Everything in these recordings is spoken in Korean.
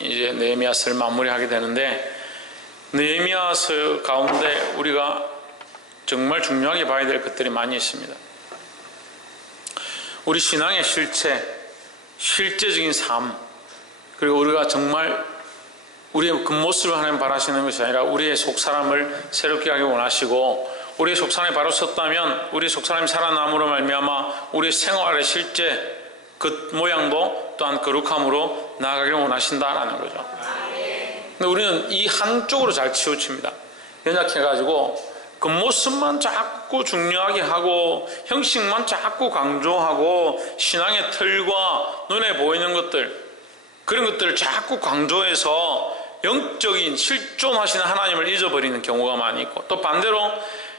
이제 느헤미야서를 마무리하게 되는데, 느헤미야서 가운데 우리가 정말 중요하게 봐야 될 것들이 많이 있습니다. 우리 신앙의 실제적인 삶, 그리고 우리가 정말 우리의 겉모습을 하나님 바라시는 것이 아니라 우리의 속사람을 새롭게 하기 원하시고, 우리의 속사람이 바로 섰다면 우리의 속사람이 살아남으로 말미암아 우리의 생활의 실제 겉모양도 또한 거룩함으로 나아가기를 원하신다라는 거죠. 근데 우리는 이 한쪽으로 잘 치우칩니다. 연약해가지고 겉모습만 자꾸 중요하게 하고 형식만 자꾸 강조하고 신앙의 틀과 눈에 보이는 것들, 그런 것들을 자꾸 강조해서 영적인 실존하시는 하나님을 잊어버리는 경우가 많이 있고, 또 반대로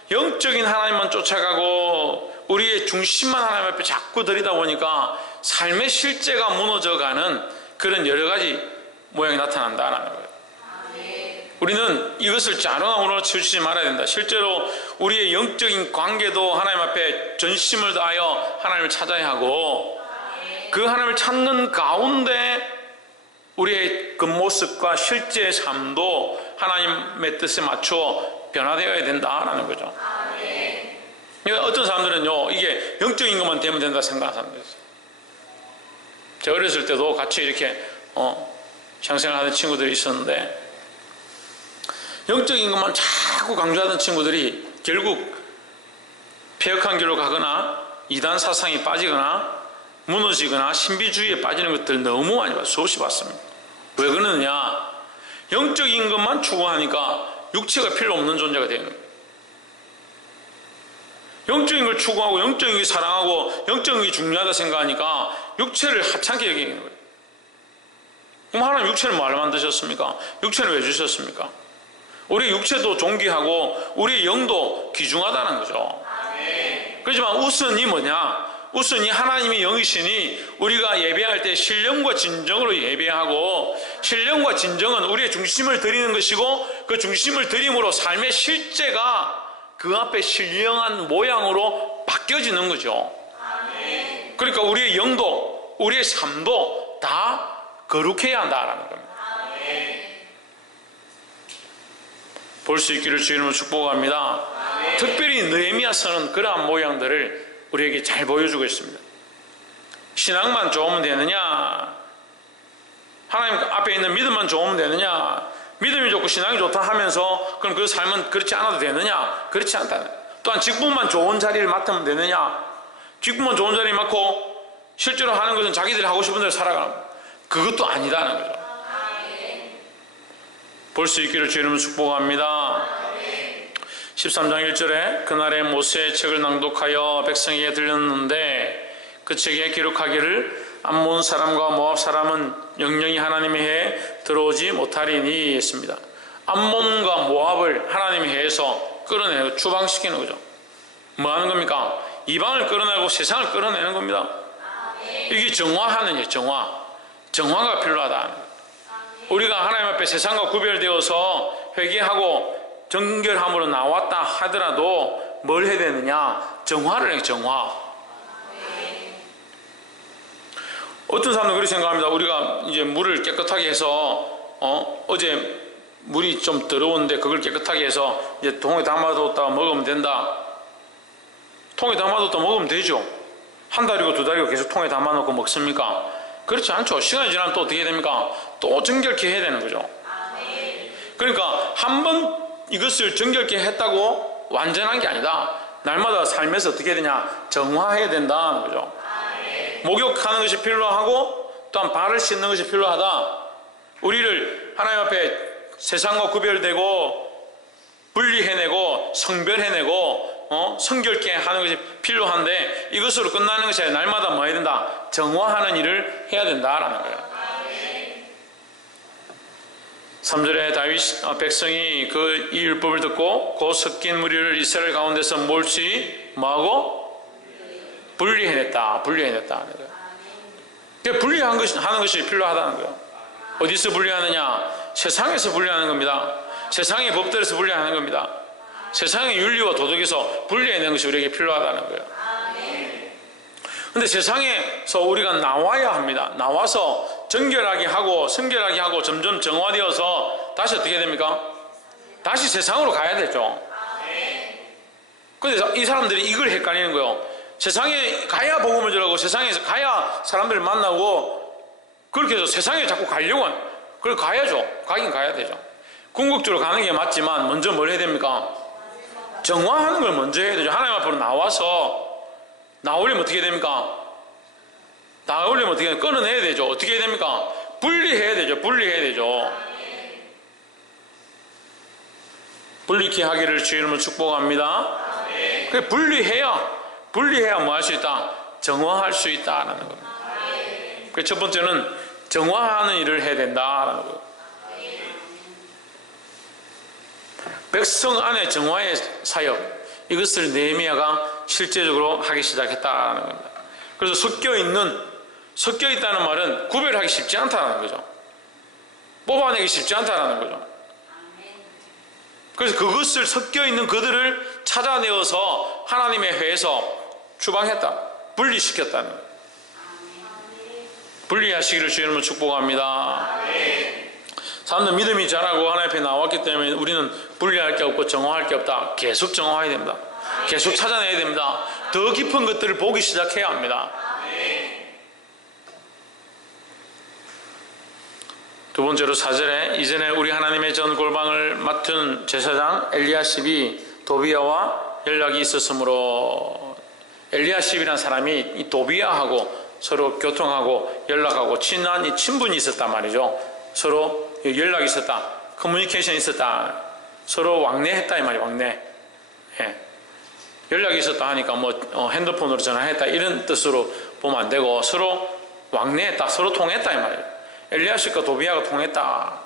영적인 하나님만 쫓아가고 우리의 중심만 하나님 앞에 자꾸 들이다 보니까 삶의 실제가 무너져가는 그런 여러 가지 모양이 나타난다는 거예요. 우리는 이것을 자로나무로 치우치지 말아야 된다. 실제로 우리의 영적인 관계도 하나님 앞에 전심을 다하여 하나님을 찾아야 하고, 그 하나님을 찾는 가운데 우리의 겉모습과 실제의 삶도 하나님의 뜻에 맞춰 변화되어야 된다라는 거죠. 그러니까 어떤 사람들은요, 이게 영적인 것만 되면 된다 생각하는 사람들 있어요. 제가 어렸을 때도 같이 이렇게 신앙생활 하는 친구들이 있었는데, 영적인 것만 자꾸 강조하던 친구들이 결국 폐역한 길로 가거나 이단 사상에 빠지거나 무너지거나 신비주의에 빠지는 것들 너무 많이 봤어요. 수없이 봤습니다. 왜 그러느냐? 영적인 것만 추구하니까 육체가 필요 없는 존재가 되는 거예요. 영적인 걸 추구하고 영적인 걸 사랑하고 영적인 게 중요하다 생각하니까 육체를 하찮게 여기는 거예요. 그럼 하나님 육체를 뭐하러 만드셨습니까? 육체를 왜 주셨습니까? 우리 육체도 존귀하고 우리 영도 귀중하다는 거죠. 그렇지만 우선이 뭐냐? 우선이 하나님의 영이시니 우리가 예배할 때 신령과 진정으로 예배하고, 신령과 진정은 우리의 중심을 드리는 것이고, 그 중심을 드림으로 삶의 실제가 그 앞에 신령한 모양으로 바뀌어지는 거죠. 그러니까 우리의 영도 우리의 삶도 다 거룩해야 한다라는 겁니다. 볼 수 있기를 주 이름으로 축복합니다. 특별히 느헤미야서는 그러한 모양들을 우리에게 잘 보여주고 있습니다. 신앙만 좋으면 되느냐? 하나님 앞에 있는 믿음만 좋으면 되느냐? 믿음이 좋고 신앙이 좋다 하면서 그럼 그 삶은 그렇지 않아도 되느냐? 그렇지 않다. 또한 직분만 좋은 자리를 맡으면 되느냐? 직분만 좋은 자리를 맡고 실제로 하는 것은 자기들이 하고 싶은 대로 살아가는 것, 그것도 아니다는 거죠. 볼 수 있기를 주 이름으로 축복합니다. 13장 1절에 그날에 모세의 책을 낭독하여 백성에게 들렸는데 그 책에 기록하기를 암몬 사람과 모압 사람은 영영이 하나님의 해에 들어오지 못하리니 했습니다. 암몬과 모압을 하나님의 해에서 끌어내고 추방시키는 거죠. 뭐 하는 겁니까? 이방을 끌어내고 세상을 끌어내는 겁니다. 이게 정화하는 거예요. 정화가 필요하다. 우리가 하나님 앞에 세상과 구별되어서 회개하고 정결함으로 나왔다 하더라도 뭘 해야 되느냐? 정화를 해요. 정화. 어떤 사람은 그렇게 생각합니다. 우리가 이제 물을 깨끗하게 해서 어제 물이 좀 더러운데 그걸 깨끗하게 해서 이제 통에 담아뒀다가 먹으면 된다. 통에 담아뒀다 먹으면 되죠. 한 달이고 두 달이고 계속 통에 담아놓고 먹습니까? 그렇지 않죠. 시간이 지나면 또 어떻게 됩니까? 또 정결케 해야 되는 거죠. 그러니까 한 번 이것을 정결케 했다고 완전한 게 아니다. 날마다 삶에서 어떻게 해야 되냐? 정화해야 된다는 거죠. 목욕하는 것이 필요하고 또한 발을 씻는 것이 필요하다. 우리를 하나님 앞에 세상과 구별되고 분리해내고 성별해내고 성결케 하는 것이 필요한데, 이것으로 끝나는 것이 아니라 날마다 뭐 해야 된다? 정화하는 일을 해야 된다라는 거예요. 3절에 다윗 백성이 그 이 율법을 듣고 곧 섞인 무리를 이스라엘 가운데서 몰시 뭐하고? 분리해냈다. 분리해냈다는 거예요. 분리하는 것이 필요하다는 거예요. 어디서 분리하느냐? 세상에서 분리하는 겁니다. 세상의 법들에서 분리하는 겁니다. 세상의 윤리와 도덕에서 분리해내는 것이 우리에게 필요하다는 거예요. 그런데 세상에서 우리가 나와야 합니다. 나와서 정결하게 하고 성결하게 하고 점점 정화되어서 다시 어떻게 됩니까? 다시 세상으로 가야 되죠. 근데 이 사람들이 이걸 헷갈리는 거예요. 세상에 가야 복음을 전하고 세상에서 가야 사람들을 만나고 그렇게 해서 세상에 자꾸 가려고 그걸 가야죠. 가긴 가야 되죠. 궁극적으로 가는 게 맞지만 먼저 뭘 해야 됩니까? 정화하는 걸 먼저 해야 되죠. 하나님 앞으로 나오려면 어떻게 됩니까? 나오려면 어떻게 해야 끊어내야 되죠. 어떻게 해야 됩니까? 분리해야 되죠. 분리케 하기를 주의 이름으로 축복합니다. 분리해야 뭐 할 수 있다? 정화할 수 있다라는 겁니다. 첫 번째는 정화하는 일을 해야 된다라는 거예요. 백성 안에 정화의 사역, 이것을 느헤미야가 실제적으로 하기 시작했다라는 겁니다. 그래서 섞여 있다는 말은 구별하기 쉽지 않다는 거죠. 뽑아내기 쉽지 않다는 거죠. 그래서 그것을 섞여 있는 그들을 찾아내어서 하나님의 회에서 추방했다, 분리시켰다는 거예요. 분리하시기를 주의 이름으로 축복합니다. 사람들 믿음이 자라고 하나님 앞에 나왔기 때문에 우리는 분리할 게 없고 정화할 게 없다. 계속 정화해야 됩니다. 계속 찾아내야 됩니다. 더 깊은 것들을 보기 시작해야 합니다. 두 번째로 4절에 이전에 우리 하나님의 전 골방을 맡은 제사장 엘리야십이 도비야와 연락이 있었으므로, 엘리야십이라는 사람이 이 도비야하고 서로 교통하고 연락하고 친한 친분이 있었단 말이죠. 서로 연락이 있었다, 커뮤니케이션이 있었다, 서로 왕래했다 이 말이에요. 왕래. 연락이 있었다 하니까 핸드폰으로 전화했다 이런 뜻으로 보면 안 되고 서로 왕래했다, 서로 통했다 이 말이에요. 엘리야십과 도비야가 통했다.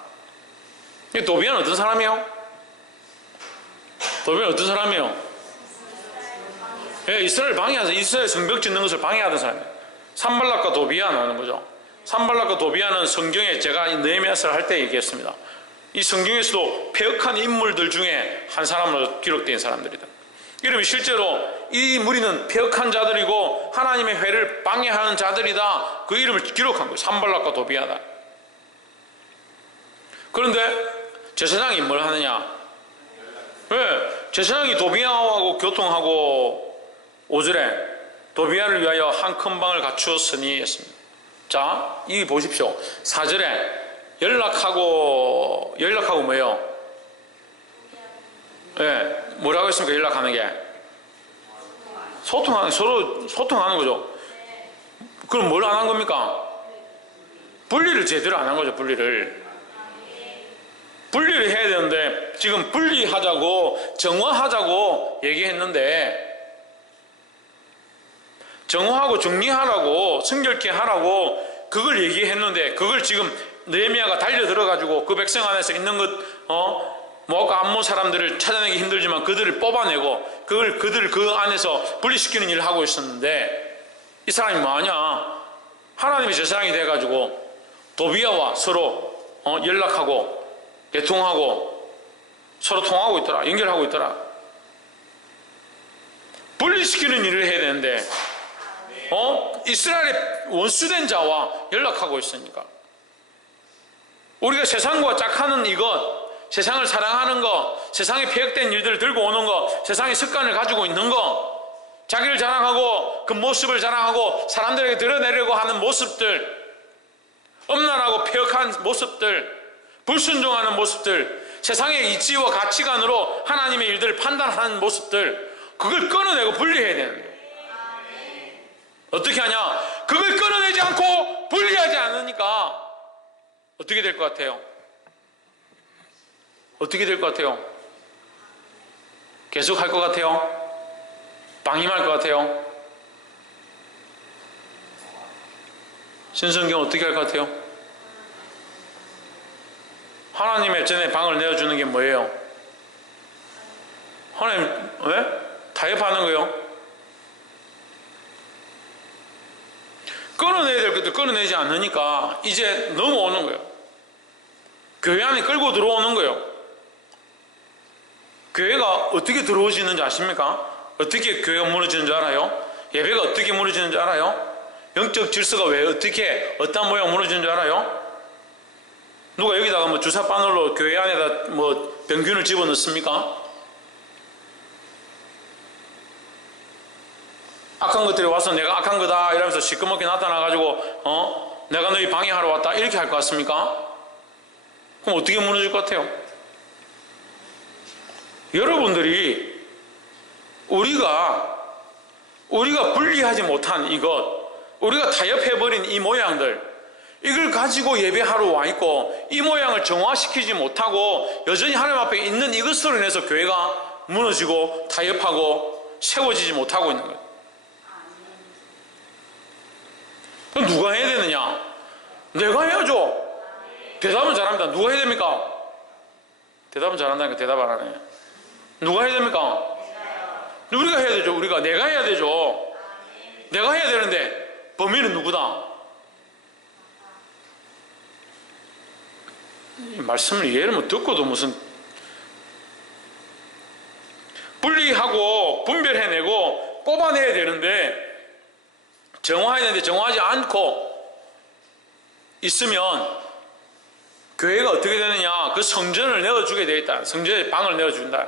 도비야는 어떤 사람이에요? 이스라엘 방해하서 이스라엘 성벽 짓는 것을 방해하던 사람이에요. 산발락과 도비야 나오는 거죠. 산발락과 도비야는 성경에 제가 느헤미야서를 할 때 얘기했습니다. 이 성경에서도 폐역한 인물들 중에 한 사람으로 기록된 사람들이다. 이러면 실제로 이 무리는 폐역한 자들이고 하나님의 회를 방해하는 자들이다. 그 이름을 기록한 거예요. 산발락과 도비야다. 그런데 제사장이 뭘 하느냐? 제사장이 도비야하고 교통하고 5절에 도비야를 위하여 한 큰 방을 갖추었으니 했습니다. 자, 이 보십시오. 4절에 연락하고 뭐예요? 뭐라고 했습니까? 연락하는 게 서로 소통하는 거죠. 그럼 뭘 안 한 겁니까? 분리를 제대로 안 한 거죠. 분리를 해야 되는데 지금 분리하자고 정화하자고 얘기했는데, 정화하고 정리하라고 성결케 하라고 그걸 얘기했는데, 그걸 지금 느헤미야가 달려 들어가지고 그 백성 안에서 있는 뭐하고 안모 사람들을 찾아내기 힘들지만 그들을 뽑아내고 그들을 그 안에서 분리시키는 일을 하고 있었는데, 이 사람이 뭐하냐? 하나님의 제사장이 돼가지고 도비야와 서로 연락하고 대통하고 서로 통하고 있더라, 연결하고 있더라. 분리시키는 일을 해야 되는데 이스라엘의 원수된 자와 연락하고 있으니까, 우리가 세상과 짝하는 이것, 세상을 사랑하는 것, 세상에 폐역된 일들을 들고 오는 것, 세상의 습관을 가지고 있는 것, 자기를 자랑하고 그 모습을 자랑하고 사람들에게 드러내려고 하는 모습들, 엄란하고 폐역한 모습들, 불순종하는 모습들, 세상의 이치와 가치관으로 하나님의 일들을 판단하는 모습들, 그걸 끊어내고 분리해야 되는 거예요. 어떻게 하냐? 그걸 끊어내지 않고 분리하지 않으니까 어떻게 될 것 같아요? 계속 할 것 같아요? 방임할 것 같아요? 신성경 어떻게 할 것 같아요? 하나님의 전에 방을 내어주는 게 뭐예요? 하나님 왜? 타협하는 거예요. 끊어내야 될 것도 끊어내지 않으니까 이제 넘어오는 거예요. 교회 안에 끌고 들어오는 거예요. 교회가 어떻게 들어오시는지 아십니까? 어떻게 교회가 무너지는 줄 알아요? 예배가 어떻게 무너지는 줄 알아요? 영적 질서가 왜 어떻게 어떤 모양 무너지는 줄 알아요? 누가 여기다가 뭐 주사 바늘로 교회 안에다 뭐 병균을 집어넣습니까? 악한 것들이 와서 내가 악한 거다 이러면서 시커멓게 나타나가지고 내가 너희 방해하러 왔다 이렇게 할 것 같습니까? 그럼 어떻게 무너질 것 같아요? 여러분들이 우리가 분리하지 못한 이것, 우리가 타협해버린 이 모양들, 이걸 가지고 예배하러 와 있고 이 모양을 정화시키지 못하고 여전히 하나님 앞에 있는 이것으로 인해서 교회가 무너지고 타협하고 세워지지 못하고 있는 거예요. 그럼 누가 해야 되느냐? 내가 해야죠. 대답은 잘합니다. 누가 해야 됩니까? 대답은 잘한다니까 대답 안 하네. 누가 해야 됩니까? 우리가 해야 되죠. 내가 해야 되죠. 내가 해야 되는데 범인은 누구다? 이 말씀을 이해를 못 듣고도 무슨 분리하고 분별해내고 뽑아내야 되는데 정화해야 되는데 정화하지 않고 있으면 교회가 어떻게 되느냐? 그 성전을 내어주게 되겠다. 성전의 방을 내어준다.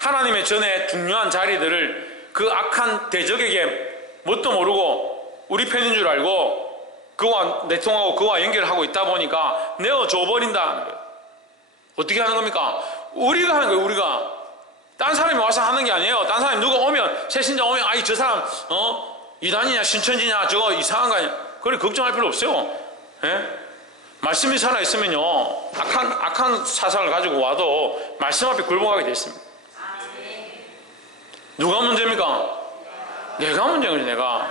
하나님의 전에 중요한 자리들을 그 악한 대적에게 뭣도 모르고 우리 편인 줄 알고 그와 내통하고 그와 연결하고 있다 보니까 내어줘 버린다는 거예요. 어떻게 하는 겁니까? 우리가 하는 거예요. 우리가. 딴 사람이 와서 하는 게 아니에요. 딴 사람이 누가 오면 새신자 오면 아이 저 사람 이단이냐 신천지냐 저거 이상한 거 아니야. 그래 걱정할 필요 없어요. 예? 말씀이 살아있으면요 악한 사상을 가지고 와도 말씀 앞에 굴복하게 되어 있습니다. 누가 문제입니까? 내가 문제인 거지. 내가.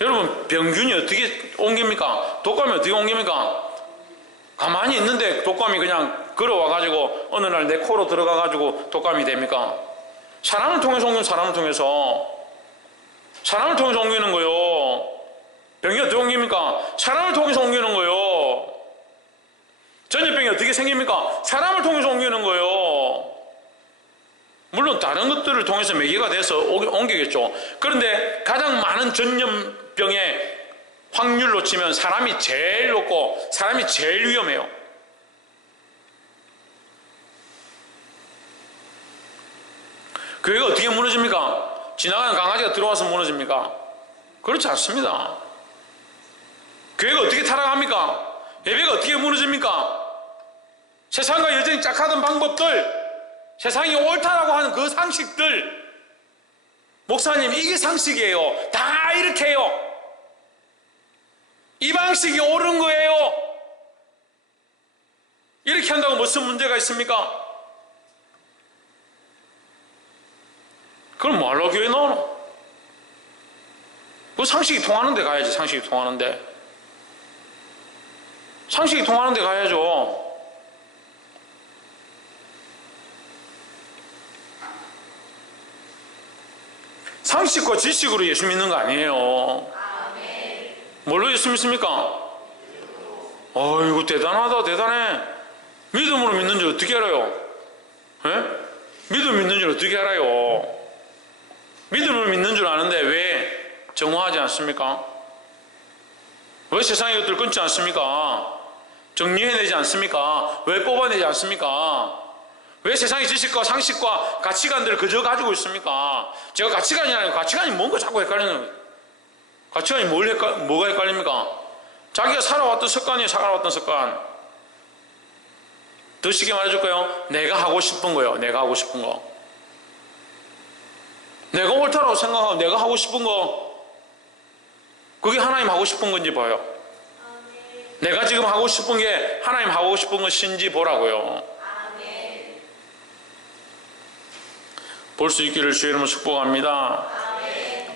여러분 병균이 어떻게 옮깁니까? 독감이 어떻게 옮깁니까? 가만히 있는데 독감이 그냥 걸어와가지고 어느 날 내 코로 들어가가지고 독감이 됩니까? 사람을 통해서 옮기는 사람을 통해서 옮기는 거요. 병이 어떻게 옮깁니까? 사람을 통해서 옮기는 거예요. 전염병이 어떻게 생깁니까? 사람을 통해서 옮기는 거예요. 물론 다른 것들을 통해서 매개가 돼서 옮기겠죠. 그런데 가장 많은 전염병의 확률로 치면 사람이 제일 높고 사람이 제일 위험해요. 교회가 어떻게 무너집니까? 지나가는 강아지가 들어와서 무너집니까? 그렇지 않습니다. 교회가 어떻게 타락합니까? 예배가 어떻게 무너집니까? 세상과 여전히 짝하던 방법들, 세상이 옳다라고 하는 그 상식들, 목사님 이게 상식이에요. 다 이렇게 해요. 이 방식이 옳은 거예요. 이렇게 한다고 무슨 문제가 있습니까? 그럼 뭐하러 교회 넣어놓어? 그 상식이 통하는 데 가야지. 상식이 통하는 데 가야죠. 상식과 지식으로 예수 믿는 거 아니에요. 뭘로 예수 믿습니까? 아이고 대단하다. 대단해. 믿음으로 믿는 줄 어떻게 알아요? 믿음 믿는 줄 어떻게 알아요? 믿음을 믿는 줄 아는데 왜 정화하지 않습니까? 왜 세상의 것들 끊지 않습니까? 정리해내지 않습니까? 왜 뽑아내지 않습니까? 왜 세상의 지식과 상식과 가치관들을 그저 가지고 있습니까? 제가 가치관이 아니고 가치관이 뭔가 자꾸 헷갈리는 거예요. 가치관이 뭐가 헷갈립니까? 자기가 살아왔던 습관이에요. 살아왔던 습관. 더 쉽게 말해줄까요? 내가 하고 싶은 거예요. 내가 하고 싶은 거. 내가 옳다라고 생각하고 내가 하고 싶은 거, 그게 하나님 하고 싶은 건지 봐요. 내가 지금 하고 싶은 게 하나님 하고 싶은 것인지 보라고요. 볼 수 있기를 주의 이름으로 축복합니다.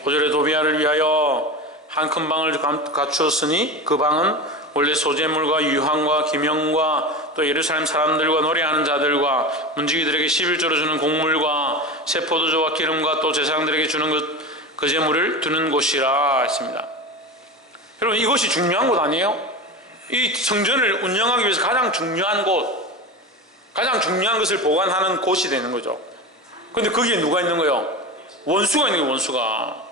5절에 도비아를 위하여 한 큰 방을 갖추었으니 그 방은 원래 소재물과 유황과 기명과 또 예루살렘 사람들과 노래하는 자들과 문지기들에게 11조로 주는 곡물과 새 포도주와 기름과 또 제사장들에게 주는 그 제물을 두는 곳이라 했습니다. 여러분 이것이 중요한 곳 아니에요? 이 성전을 운영하기 위해서 가장 중요한 곳, 가장 중요한 것을 보관하는 곳이 되는 거죠. 근데 거기에 누가 있는 거예요? 원수가 있는 거예요. 원수가.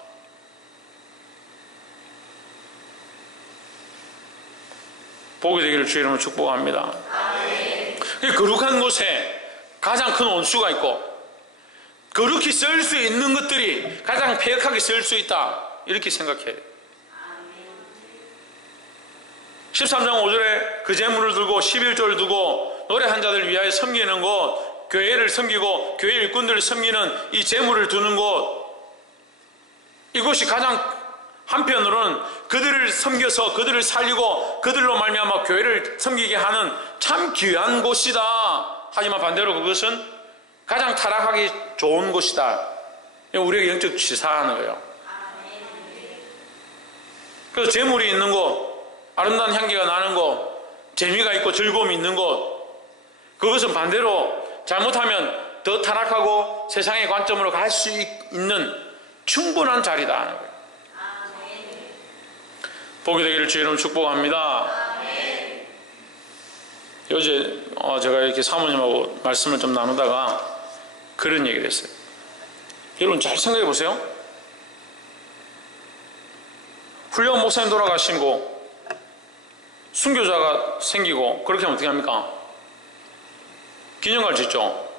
복이 되기를 주의 이름으로 축복합니다. 거룩한 곳에 가장 큰 온수가 있고 거룩히 쓸 수 있는 것들이 가장 폐역하게 쓸 수 있다, 이렇게 생각해요. 13장 5절에 그 재물을 들고 11조를 두고 노래한 자들을 위하여 섬기는 곳, 교회를 섬기고 교회 일꾼들을 섬기는 이 재물을 두는 곳, 이곳이 가장 한편으로는 그들을 섬겨서 그들을 살리고 그들로 말미암아 교회를 섬기게 하는 참 귀한 곳이다. 하지만 반대로 그것은 가장 타락하기 좋은 곳이다. 우리에게 영적 시사하는 거예요. 그래서 재물이 있는 곳, 아름다운 향기가 나는 곳, 재미가 있고 즐거움이 있는 곳, 그것은 반대로 잘못하면 더 타락하고 세상의 관점으로 갈 수 있는 충분한 자리다 하는 거예요. 복이 되기를 주의 이름으로 축복합니다. 어제 제가 이렇게 사모님하고 말씀을 좀 나누다가 그런 얘기를 했어요. 여러분 잘 생각해 보세요. 훌륭한 목사님 돌아가시고 순교자가 생기고 그렇게 하면 어떻게 합니까? 기념관 짓죠.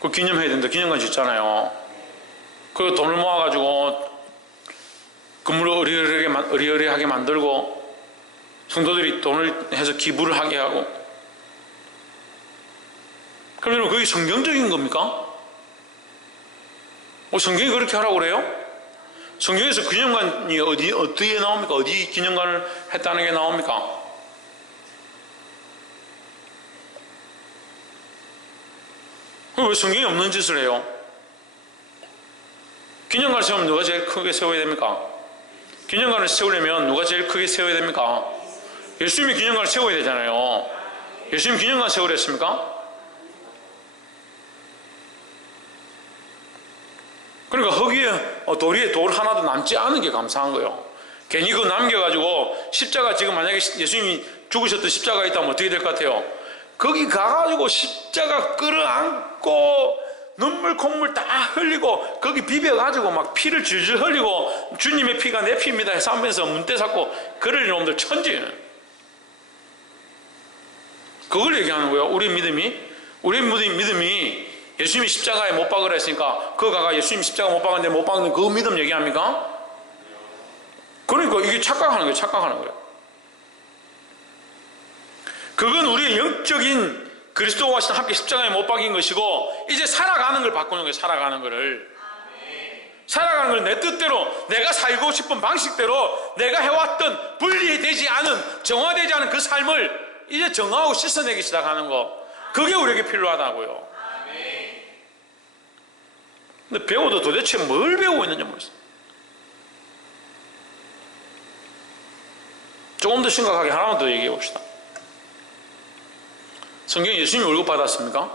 그 기념해야 된다. 기념관 짓잖아요. 그 돈을 모아가지고 건물을 어리어리하게 만들고 성도들이 돈을 해서 기부를 하게 하고. 그러면 그게 성경적인 겁니까? 성경이 그렇게 하라고 그래요? 성경에서 기념관이 어디에 나옵니까? 어디 기념관을 했다는 게 나옵니까? 왜 성경이 없는 짓을 해요? 기념관을 세우면 누가 제일 크게 세워야 됩니까? 기념관을 세우려면 누가 제일 크게 세워야 됩니까? 예수님이 기념관을 세워야 되잖아요. 예수님 기념관 세우랬습니까? 그러니까 거기에 도리에 돌 하나도 남지 않은 게 감사한 거예요. 괜히 그거 남겨가지고 십자가, 지금 만약에 예수님이 죽으셨던 십자가 있다면 어떻게 될 것 같아요? 거기 가가지고 십자가 끌어안고 눈물 콧물 다 흘리고 거기 비벼가지고 막 피를 질질 흘리고 주님의 피가 내 피입니다 해서 하면서 문대 잡고 그럴 놈들 천지예요. 그걸 얘기하는 거예요. 우리 믿음이 예수님이 십자가에 못 박으라 했으니까 그거 가가 예수님이 십자가 못 박았는데 못 박는 그 믿음 얘기합니까? 그러니까 이게 착각하는 거예요. 그건 우리의 영적인 그리스도와 함께 십자가에 못 박인 것이고 이제 살아가는 걸 바꾸는 거예요. 살아가는 걸 내 뜻대로 내가 살고 싶은 방식대로 내가 해왔던 분리되지 않은, 정화되지 않은 그 삶을 이제 정화하고 씻어내기 시작하는 거, 그게 우리에게 필요하다고요. 근데 배워도 도대체 뭘 배우고 있는지 모르겠어요. 조금 더 심각하게 하나만 더 얘기해 봅시다. 성경에 예수님이 월급 받았습니까?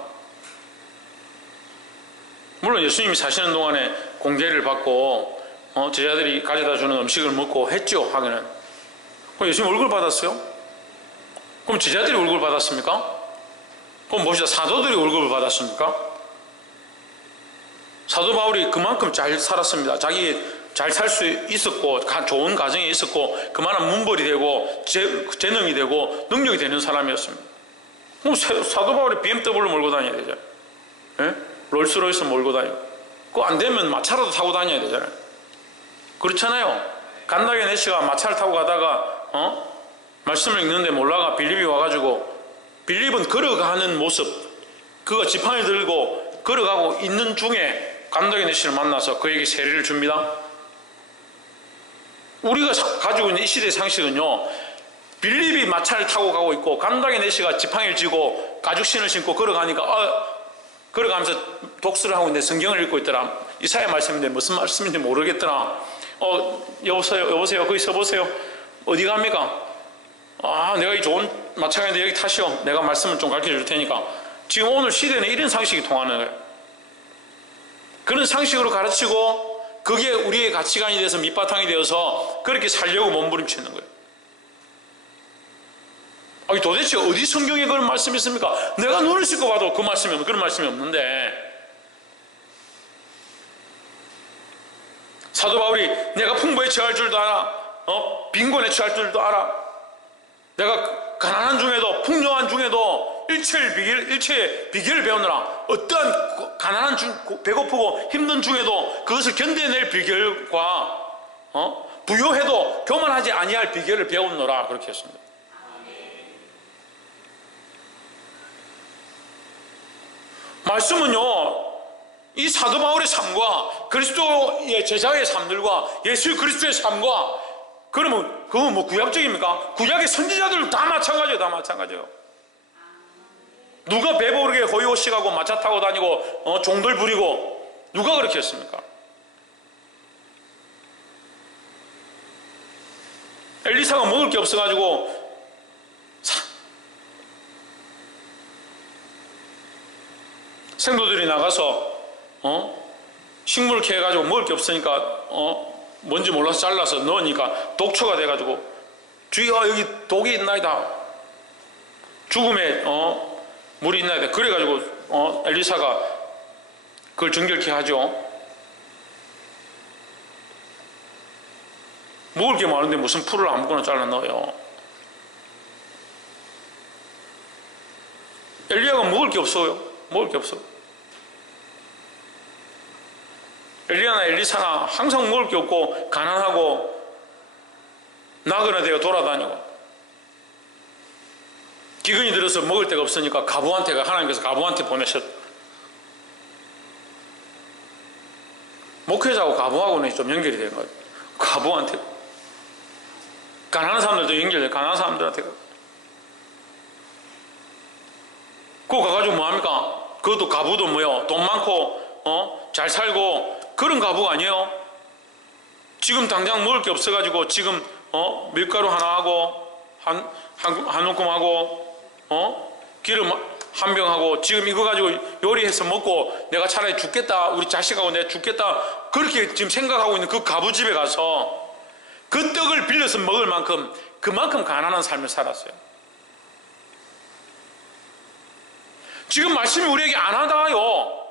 물론 예수님이 사시는 동안에 공개를 받고 제자들이 가져다 주는 음식을 먹고 했죠. 하기는. 그럼 예수님 월급을 받았어요? 그럼 제자들이 월급을 받았습니까? 그럼 봅시다. 사도들이 월급을 받았습니까? 사도 바울이 그만큼 잘 살았습니다. 자기 잘 살 수 있었고 좋은 가정에 있었고 그만한 문벌이 되고 재능이 되고 능력이 되는 사람이었습니다. 그럼 사도 바울이 BMW를 몰고 다녀야 되잖아요. 예? 롤스로이스 몰고 다니고. 그거 안 되면 마차라도 타고 다녀야 되잖아요. 그렇잖아요. 간다게 네시가 마차를 타고 가다가 말씀을 읽는데 몰라가 빌립이 와가지고, 빌립은 걸어가는 모습, 그거 지팡이 들고 걸어가고 있는 중에 간다게 네시를 만나서 그에게 세례를 줍니다. 우리가 가지고 있는 이 시대의 상식은요, 빌립이 마차를 타고 가고 있고 간다게 네시가 지팡이를 쥐고 가죽신을 신고 걸어가니까 걸어가면서 독서를 하고 있는데 성경을 읽고 있더라. 이사야 말씀인데 무슨 말씀인지 모르겠더라. 여보세요 거기 서보세요. 어디 갑니까? 내가 이 좋은 마차가 있는데 여기 타시오. 내가 말씀을 좀 가르쳐 줄 테니까. 지금 오늘 시대는 이런 상식이 통하는 거예요. 그런 상식으로 가르치고 그게 우리의 가치관이 돼서 밑바탕이 되어서 그렇게 살려고 몸부림치는 거예요. 도대체 어디 성경에 그런 말씀이 있습니까? 내가 눈을 씻고 봐도 그 말씀이 그런 말씀이 없는데, 사도 바울이 내가 풍부에 처할 줄도 알아, 빈곤에 처할 줄도 알아. 내가 가난한 중에도 풍요한 중에도 일체의 비결을 배우느라 어떠한 가난한 배고프고 힘든 중에도 그것을 견뎌낼 비결과 부요해도 교만하지 아니할 비결을 배우느라 그렇게 했습니다. 말씀은요, 이 사도 바울의 삶과 그리스도의 제자의 삶들과 예수 그리스도의 삶과 그러면 그건 뭐 구약적입니까? 구약의 선지자들 다 마찬가지예요. 다 마찬가지예요. 누가 배부르게 호의호식하고 마차 타고 다니고 종들 부리고 누가 그렇게 했습니까? 엘리사가 먹을 게 없어가지고 생도들이 나가서 식물을 캐가지고 먹을 게 없으니까 뭔지 몰라서 잘라서 넣으니까 독초가 돼가지고 주여 여기 독이 있나이다, 죽음의 물이 있나이다, 그래가지고 엘리사가 그걸 정결케 하죠. 먹을 게 많은데 무슨 풀을 아무거나 잘라 넣어요. 엘리야가 먹을 게 없어요. 먹을 게 없어. 엘리야나 엘리사나 항상 먹을 게 없고 가난하고 나그네 되어 돌아다니고 기근이 들어서 먹을 데가 없으니까 하나님께서 가부한테 보내셨. 목회자하고 가부하고는 좀 연결이 된 거예요. 가부한테. 가난한 사람들도 연결돼요. 가난한 사람들한테. 그거 가가지고 뭐합니까? 그것도 가부도 뭐요? 돈 많고 잘 살고 그런 가부가 아니에요. 지금 당장 먹을 게 없어가지고 지금 밀가루 하나 하고 한 움큼하고 기름 한 병하고 지금 이거 가지고 요리해서 먹고 내가 차라리 죽겠다, 우리 자식하고 내가 죽겠다, 그렇게 지금 생각하고 있는 그 가부 집에 가서 그 떡을 빌려서 먹을 만큼 그만큼 가난한 삶을 살았어요. 지금 말씀이 우리에게 안 하다요.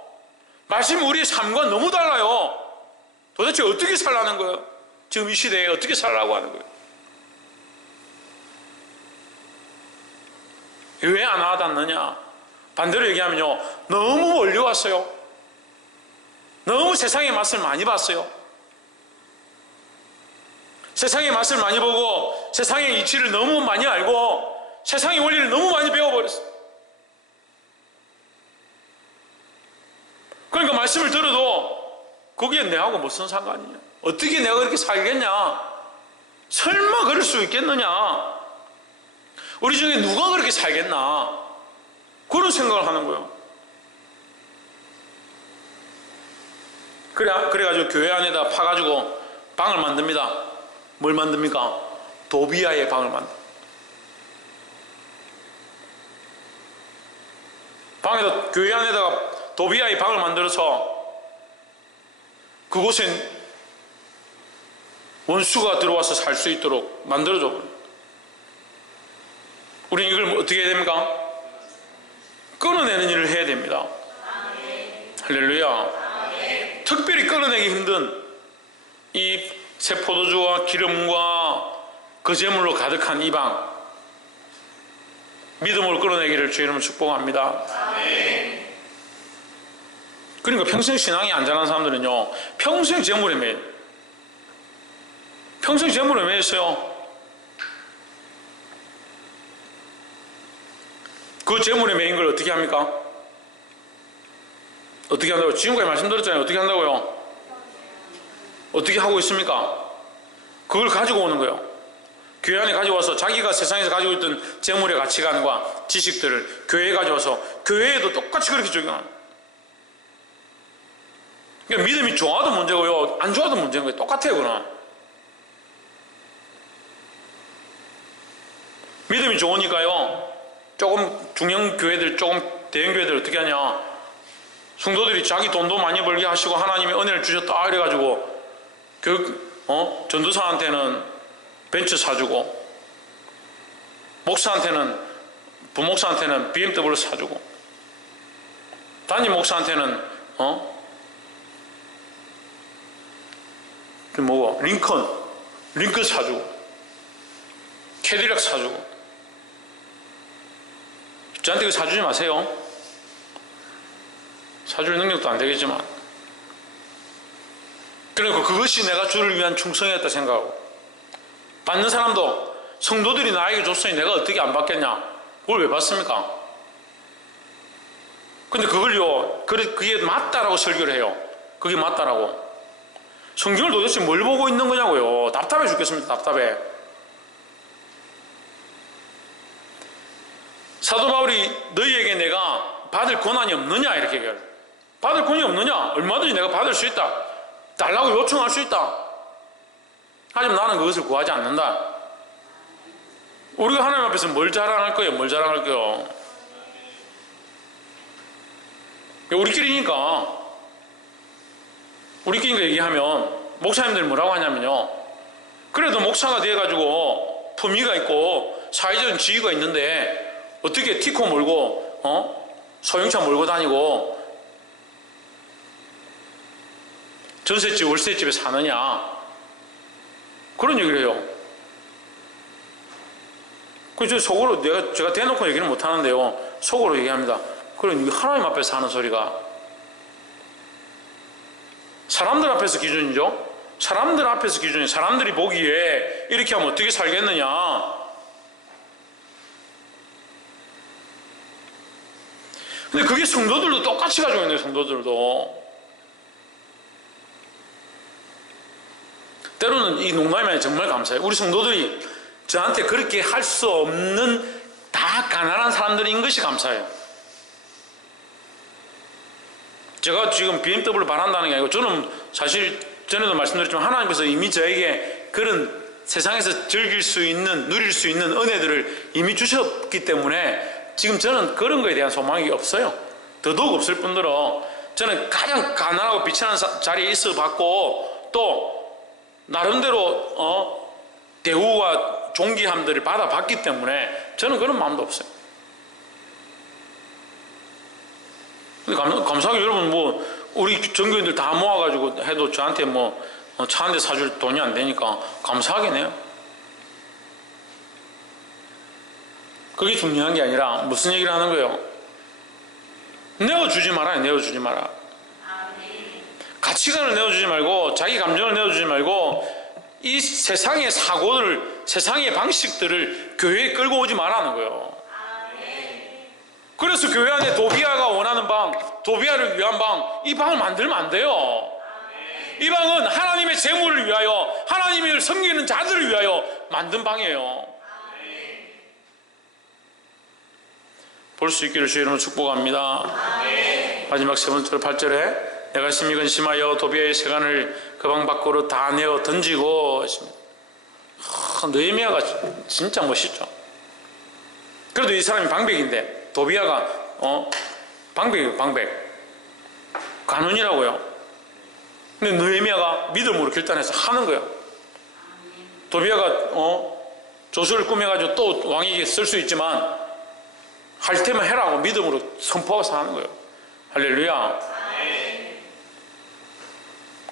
말씀이 우리의 삶과 너무 달라요. 도대체 어떻게 살라는 거예요? 지금 이 시대에 어떻게 살라고 하는 거예요? 왜 안 와닿느냐? 반대로 얘기하면요, 너무 멀리 왔어요. 너무 세상의 맛을 많이 봤어요. 세상의 맛을 많이 보고 세상의 이치를 너무 많이 알고 세상의 원리를 너무 많이 배워버렸어요. 그러니까 말씀을 들어도 거기에 내하고 무슨 상관이냐? 어떻게 내가 그렇게 살겠냐? 설마 그럴 수 있겠느냐? 우리 중에 누가 그렇게 살겠나? 그런 생각을 하는 거예요. 그래가지고 교회 안에다 파가지고 방을 만듭니다. 뭘 만듭니까? 도비아의 방을 만듭니다. 교회 안에다가 도비아의 방을 만들어서 그곳엔 원수가 들어와서 살 수 있도록 만들어줘. 우리는 이걸 어떻게 해야 됩니까? 끊어내는 일을 해야 됩니다. 할렐루야. 특별히 끊어내기 힘든 이 새 포도주와 기름과 그 제물로 가득한 이 방, 믿음으로 끌어내기를 주의 이름으로 축복합니다. 그러니까 평생 신앙이 안전한 사람들은요, 평생 재물에 매여. 평생 재물에 매여 있어요. 그 재물에 매인 걸 어떻게 합니까? 어떻게 한다고요? 지금까지 말씀드렸잖아요. 어떻게 한다고요? 어떻게 하고 있습니까? 그걸 가지고 오는 거예요. 교회 안에 가져와서 자기가 세상에서 가지고 있던 재물의 가치관과 지식들을 교회에 가져와서 교회에도 똑같이 그렇게 적용하는 거예요. 그러니까 믿음이 좋아도 문제고요, 안 좋아도 문제인 거예요. 똑같아요, 그건. 믿음이 좋으니까요, 조금 중형 교회들, 조금 대형 교회들 어떻게 하냐? 성도들이 자기 돈도 많이 벌게 하시고 하나님이 은혜를 주셨다 이래가지고 전도사한테는 벤츠 사주고 부목사한테는 BMW 사주고 담임 목사한테는 링컨 링컨 사주고 캐딜락 사주고. 저한테 그거 사주지 마세요. 사줄 능력도 안 되겠지만. 그러니까 그것이 내가 주를 위한 충성이었다 생각하고, 받는 사람도 성도들이 나에게 줬으니 내가 어떻게 안 받겠냐, 그걸 왜 받습니까? 근데 그걸요, 그게 맞다라고 설교를 해요. 그게 맞다라고. 성경을 도대체 뭘 보고 있는 거냐고요. 답답해 죽겠습니다. 답답해. 사도 바울이 너희에게 내가 받을 권한이 없느냐 이렇게 얘기해요. 받을 권한이 없느냐? 얼마든지 내가 받을 수 있다. 달라고 요청할 수 있다. 하지만 나는 그것을 구하지 않는다. 우리가 하나님 앞에서 뭘 자랑할 거예요? 뭘 자랑할 거예요? 우리끼리니까 얘기하면 목사님들이 뭐라고 하냐면요, 그래도 목사가 돼가지고 품위가 있고 사회적인 지위가 있는데 어떻게 티코 몰고 소형차 몰고 다니고 전셋집 월세집에 사느냐, 그런 얘기를 해요. 그래서 속으로 제가 대놓고 얘기는 못 하는데요, 속으로 얘기합니다. 그럼 이게 하나님 앞에서 하는 소리가 사람들 앞에서 기준이죠. 사람들 앞에서 기준이, 사람들이 보기에 이렇게 하면 어떻게 살겠느냐. 근데 그게 성도들도 똑같이 가지고 있는 거예요. 성도들도 때로는 이 농담이 정말 감사해요. 우리 성도들이 저한테 그렇게 할 수 없는 다 가난한 사람들인 것이 감사해요. 제가 지금 BMW 바란다는 게 아니고, 저는 사실 전에도 말씀드렸지만 하나님께서 이미 저에게 그런 세상에서 즐길 수 있는, 누릴 수 있는 은혜들을 이미 주셨기 때문에 지금 저는 그런 거에 대한 소망이 없어요. 더더욱 없을 뿐더러 저는 가장 가난하고 비천한 자리에 있어 봤고, 또 나름대로 대우와 존귀함들을 받아봤기 때문에 저는 그런 마음도 없어요. 근데 감사하게 여러분, 우리 전교인들 다 모아가지고 해도 저한테 차 한 대 사줄 돈이 안 되니까 감사하긴 해요. 그게 중요한 게 아니라 무슨 얘기를 하는 거예요? 내어주지 마라. 내어주지 마라. 가치관을 내어주지 말고, 자기 감정을 내어주지 말고, 이 세상의 사고를, 세상의 방식들을 교회에 끌고 오지 말라는 거예요. 그래서 교회 안에 도비아가 원하는 방, 도비아를 위한 방, 이 방을 만들면 안 돼요. 이 방은 하나님의 재물을 위하여, 하나님을 섬기는 자들을 위하여 만든 방이에요. 볼 수 있기를 주의 이름으로 축복합니다. 마지막 세 번째로 8절에 내가 심히 근심하여 도비아의 세간을 그 방 밖으로 다 내어 던지고 했습니다. 느헤미야가 진짜 멋있죠. 그래도 이 사람이 방백인데, 도비아가 방백이에요. 방백, 간운이라고요. 근데 느헤미야가 믿음으로 결단해서 하는 거예요. 도비아가 조서를 꾸며가지고 또 왕에게 쓸 수 있지만 할 테면 해라고 믿음으로 선포해서 하는 거예요. 할렐루야.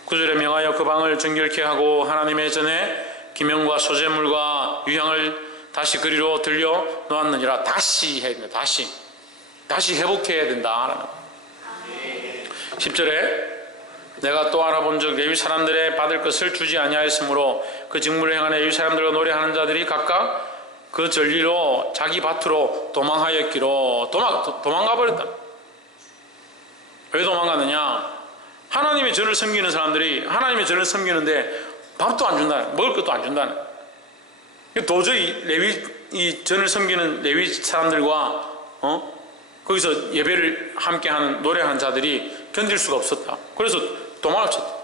9절에 명하여 그 방을 정결케 하고 하나님의 전에 기명과 소재물과 유향을 다시 그리로 들려 놓았느니라. 다시 해야 된다. 다시 회복해야 된다. 10절에 내가 또 알아본 적 레위 사람들의 받을 것을 주지 아니하였으므로 그 직무를 행하는 레위 사람들과 노래하는 자들이 각각 그 전리로 자기 밭으로 도망하였기로. 도망가 버렸다. 왜 도망가느냐? 하나님의 전을 섬기는 사람들이 하나님의 전을 섬기는데 밥도 안 준다, 먹을 것도 안 준다는. 도저히 이 전을 섬기는 레위 사람들과 거기서 예배를 함께하는, 노래하는 자들이 견딜 수가 없었다. 그래서 도망을 쳤다.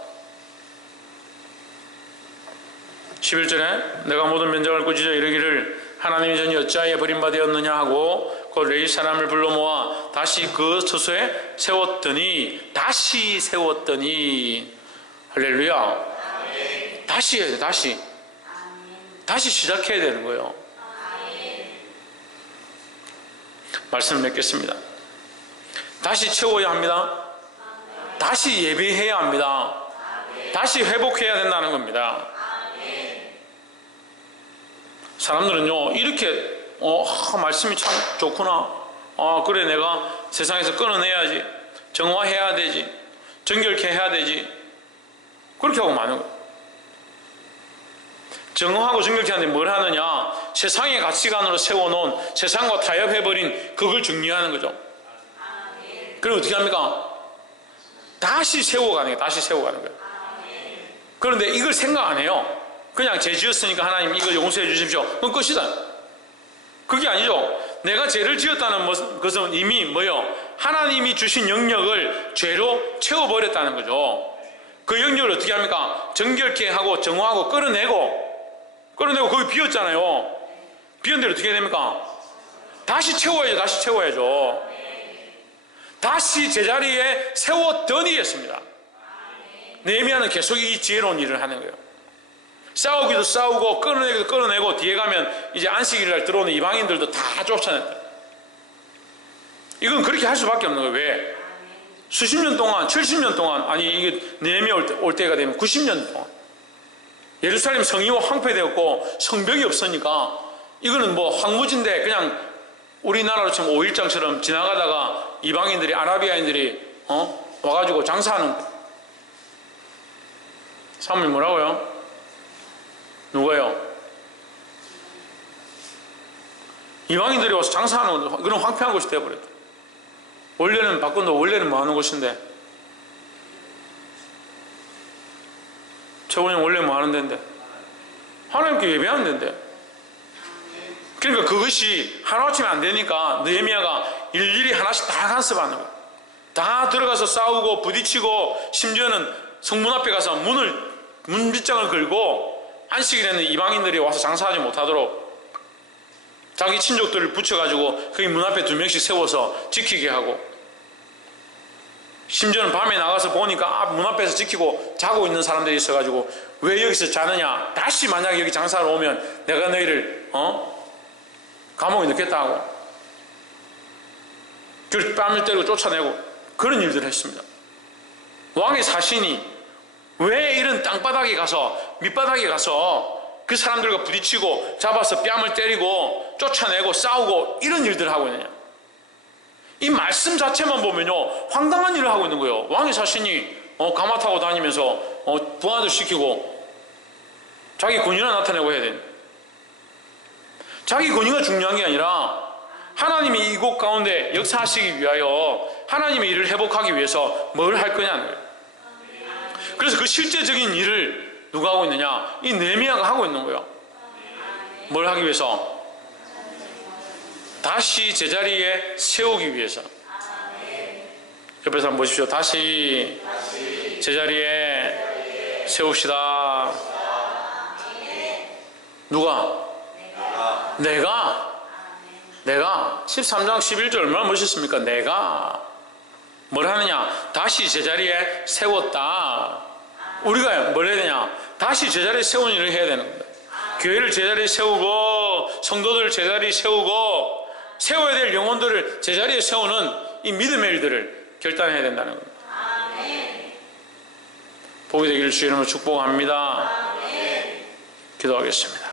11절에 내가 모든 면장을 꾸짖어 이르기를 하나님의 전이 어찌하여 버림받았느냐 하고 그 레위 사람을 불러 모아 다시 그 처소에 세웠더니. 다시 세웠더니. 할렐루야. 다시 해야 돼. 다시 시작해야 되는 거예요. 말씀을 맺겠습니다. 다시 채워야 합니다. 다시 예배해야 합니다. 다시 회복해야 된다는 겁니다. 사람들은요 이렇게 말씀이 참 좋구나, 그래 내가 세상에서 끊어내야지, 정화해야 되지, 정결케 해야 되지, 그렇게 하고 마는 거예요. 정화하고 정결케 하는데 뭘 하느냐, 세상의 가치관으로 세워놓은, 세상과 타협해버린 그걸 정리하는 거죠. 그리고 어떻게 합니까? 다시 세워가는 거예요. 다시 세워가는 거예요. 그런데 이걸 생각 안 해요. 그냥 죄 지었으니까 하나님 이거 용서해 주십시오, 그건 끝이다. 그게 아니죠. 내가 죄를 지었다는 것은 이미 뭐요? 하나님이 주신 영역을 죄로 채워버렸다는 거죠. 그 영역을 어떻게 합니까? 정결케 하고 정화하고 끌어내고 거기 비었잖아요. 비었는 데를 어떻게 됩니까? 다시 채워야죠. 다시 채워야죠. 다시 제자리에 세웠더니 했습니다. 느헤미야는 계속 이 지혜로운 일을 하는 거예요. 싸우기도 싸우고 끌어내기도 끌어내고, 뒤에 가면 이제 안식일날 들어오는 이방인들도 다 쫓아냈다. 이건 그렇게 할 수밖에 없는 거예요. 왜? 수십 년 동안, 70년 동안, 아니 이게 느헤미야 올 때가 되면 90년 동안 예루살렘 성이와 황폐되었고 성벽이 없으니까 이거는 뭐 황무지인데 그냥 우리나라로 치면 5.1장처럼 지나가다가 이방인들이, 아라비아인들이 와가지고 장사하는 거예요. 사모님 뭐라고요? 누가요? 이방인들이 와서 장사하는 그런 황폐한 곳이 되어버렸다. 원래는 바꾼다. 원래는 뭐 하는 곳인데? 최고님 원래 뭐 하는 데인데? 하나님께 예배하는 데인데. 그러니까 그것이 하루아침에 안 되니까 느헤미야가 일일이 하나씩 다 간섭하는 거예요. 다 들어가서 싸우고 부딪히고, 심지어는 성문 앞에 가서 문빗장을 걸고, 안식일에는 이방인들이 와서 장사하지 못하도록 자기 친족들을 붙여가지고 거기 문 앞에 2명씩 세워서 지키게 하고, 심지어는 밤에 나가서 보니까 문 앞에서 지키고 자고 있는 사람들이 있어가지고 왜 여기서 자느냐, 다시 만약에 여기 장사를 오면 내가 너희를 감옥에 넣겠다고 그 뺨을 때리고 쫓아내고 그런 일들을 했습니다. 왕의 사신이 왜 이런 땅바닥에 가서, 밑바닥에 가서 그 사람들과 부딪히고 잡아서 뺨을 때리고 쫓아내고 싸우고 이런 일들을 하고 있느냐. 이 말씀 자체만 보면요 황당한 일을 하고 있는 거예요. 왕의 사신이 가마 타고 다니면서 부하들 시키고 자기 권위나 나타내고 해야 되는, 자기 권위가 중요한 게 아니라 하나님이 이곳 가운데 역사하시기 위하여 하나님의 일을 회복하기 위해서 뭘 할 거냐는 거예요. 그래서 그 실제적인 일을 누가 하고 있느냐? 이 느헤미야가 하고 있는 거예요. 뭘 하기 위해서? 다시 제자리에 세우기 위해서. 옆에서 한번 보십시오. 다시 제자리에 세웁시다. 누가? 내가 13장 11절 얼마나 멋있습니까? 내가 뭘 하느냐? 다시 제자리에 세웠다. 우리가 뭘 해야 되냐? 다시 제자리에 세우는 일을 해야 되는 겁니다. 교회를 제자리에 세우고 성도들을 제자리에 세우고 세워야 될 영혼들을 제자리에 세우는 이 믿음의 일들을 결단해야 된다는 겁니다. 복이 되기를 주의 이름으로 축복합니다. 기도하겠습니다.